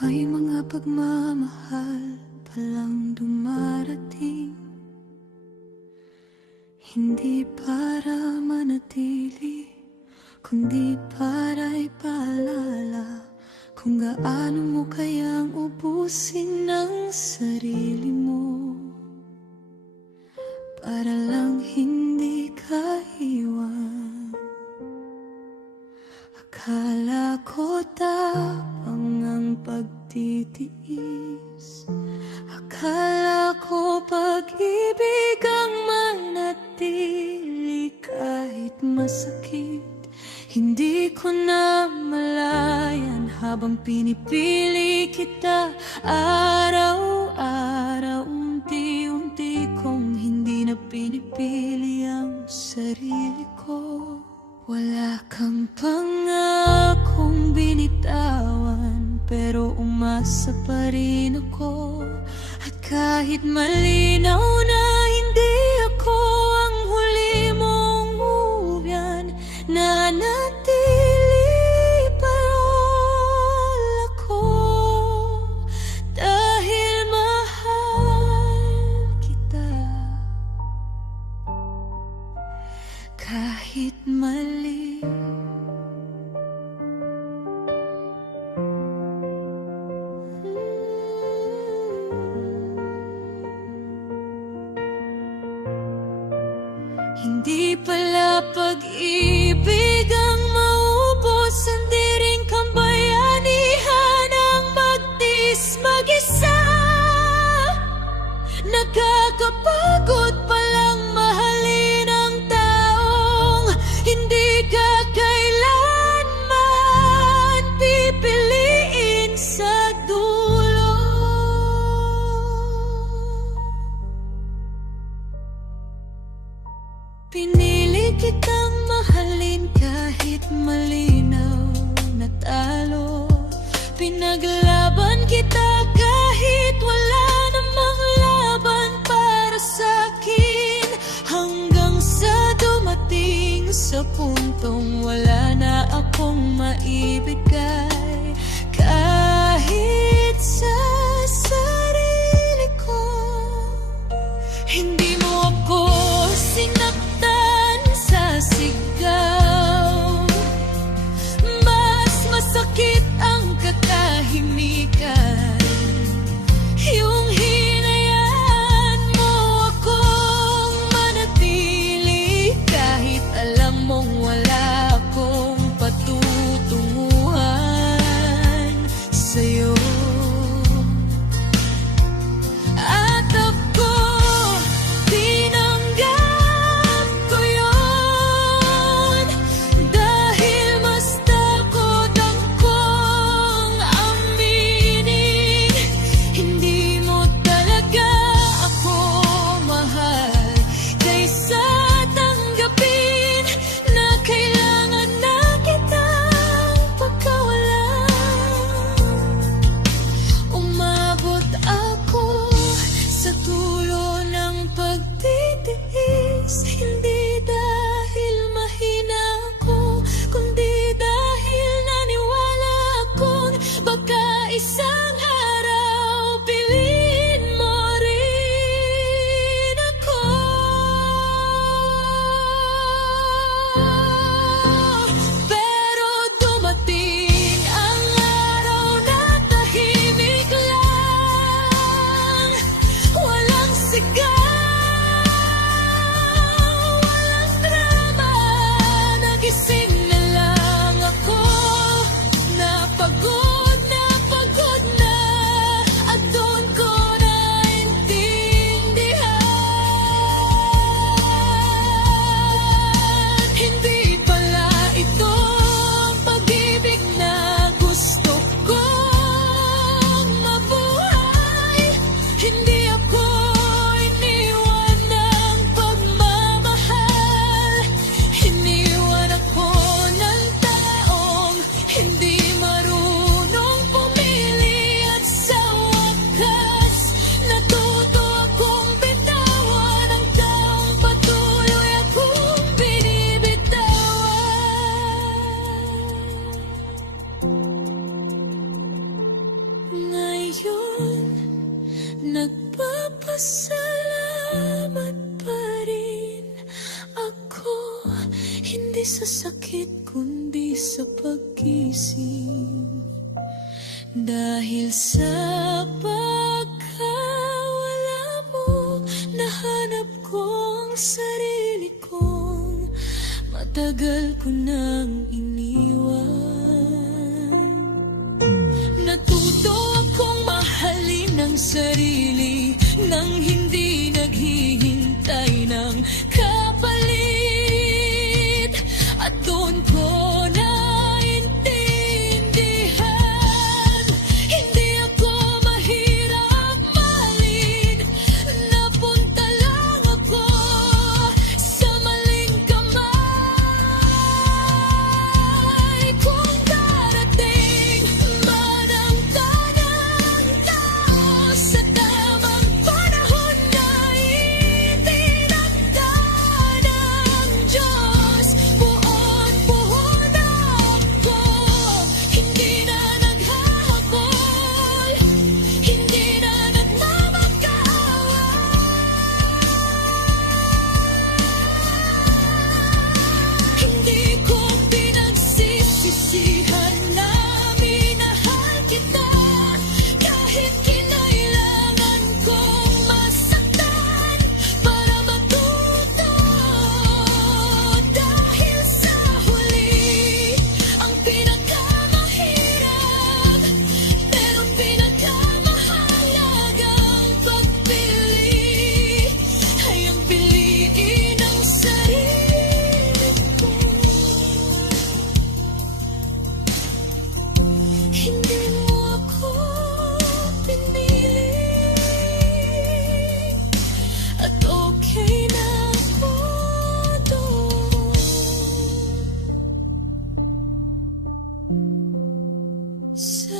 May mga pagmamahal palang dumarating, hindi para manatili, kundi para ipaalala kung gaano mo kayang ubusin ang sarili mo para lang hindi ka iwan. Akala ko tapang ang pagtitiis, akala ko pag-ibig ang manatili kahit masakit. Hindi ko na malayan habang pinipili kita araw-araw. Unti-unti kong hindi na pinipili ang sarili ko. Wala kang pangakong binitawan, pero umasa pa rin ako. At kahit malinaw na hindi ako ang huli mong uyan, nanatili parol ako dahil mahal kita. Kahit mali, hindi pala pag-ibig ang maubos, hindi rin kambayanihan ang magtiis mag-isa. Nakakapagod palang mahalin ang taong hindi ka kailanman pipiliin sa dulo. Pinili kitang mahalin kahit malinaw na talo. Pinaglaban kita kahit wala namang laban para sa'kin, hanggang sa dumating sa puntong wala na akong maibigay kahit sa sarili ko. Hindi mo ako sinaktan sa sigaw, mas masakit ang katahimikan. Yung hinayaan mo akong manatili kahit alam mong wala akong patutunguhan sa'yo. At ako, tinanggap ko yun dahil mas takot akong aminin. Hindi mo talaga ako mahal, kaysa tanggapin na kailangan na kitang pagkawalan. Umabot ako sa dulo ng pagtitiis, hindi dahil mahina ako, kundi dahil naniwala akong baka isang araw piliin mo rin ako. Pero dumating ang araw na tahimik lang, walang sigaw, walang drama. Nagising na lang ako, napagod na Nagpapasalamat pa rin ako, hindi sa sakit kundi sa pagkising. Dahil sa pagkawala mo, nahanap ko ang sarili kong matagal ko nang iniwan. Natuto akong mahalin ang sarili nang hindi naghihintay ng kapalit. At doon ko naintindihan, hindi ako mahirap mahalin. Napunta lang ako sa maling kamay. Kung darating man ang tanang tao sa tamang panahon na itinakda ng Diyos, buon-buon ako, hindi na naghahabol, hindi na nagmamakaawa. Hindi ko pinagsisisihan na minahal kita, kahit kinailangan kong masaktan para matuto. Dahil sa huli, ang pinakamahirap pero pinakamahalagang pagpili ay ang piliin ng sarili ko. Hindi mo ako pinili, at okay na ako doon. Sa